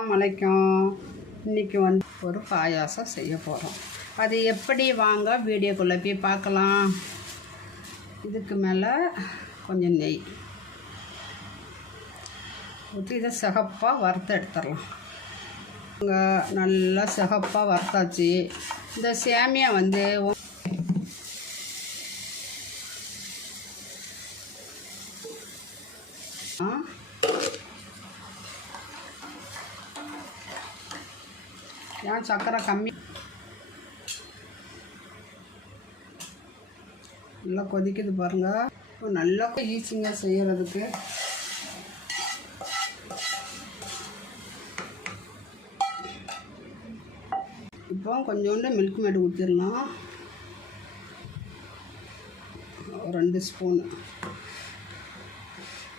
அலைக்கும். இன்றைக்கி வந்து ஒரு பாயாசம் செய்ய போகிறோம். அது எப்படி வாங்க வீடியோக்குள்ளே போய் பார்க்கலாம். இதுக்கு மேலே கொஞ்சம் நெய் ஊற்றி இதை சிகப்பாக வறுத்து எடுத்துடலாம். நல்லா சிகப்பாக வறுத்தாச்சு. இந்த சேமியா வந்து ஏன் சர்க்கரை கம்மி நல்லா கொதிக்குது பாருங்கள். இப்போ நல்லா ஈஸிங்க செய்கிறதுக்கு. இப்போ கொஞ்சோண்டு மில்க் மேட் ஊற்றிடலாம். 2 ஸ்பூன்.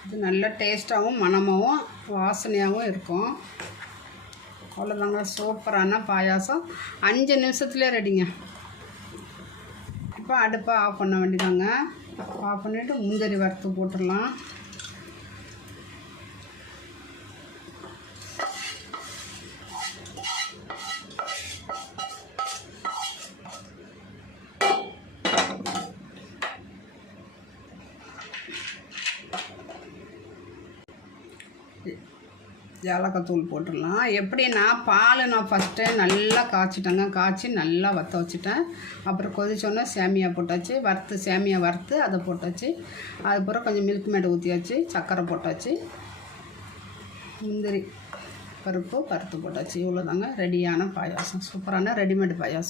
இது நல்ல டேஸ்ட்டாகவும் மணமாகவும் வாசனையாகவும் இருக்கும். அவ்வளோதாங்க, சூப்பரான பாயாசம் 5 நிமிஷத்துலேயே ரெடிங்க. இப்போ அடுப்பை ஆஃப் பண்ண வேண்டியதாங்க. ஆஃப் பண்ணிவிட்டு முந்திரி வறுத்து போட்டுடலாம். ஏலக்காய் தூள் போட்டுடலாம். எப்படின்னா பால் நான் ஃபஸ்ட்டு நல்லா காய்ச்சிட்டேங்க. காய்ச்சி நல்லா வற்ற வச்சுட்டேன். அப்புறம் கொதிச்சோன்னே சேமியா போட்டாச்சு. சேமியா வறுத்து அதை போட்டாச்சு. அதுக்கப்புறம் கொஞ்சம் மில்க் மேட் ஊற்றியாச்சு. சர்க்கரை போட்டாச்சு. முந்திரி பருப்பு வறுத்து போட்டாச்சு. இவ்வளோதாங்க ரெடியான பாயாசம். சூப்பரான ரெடிமேட் பாயாசம்.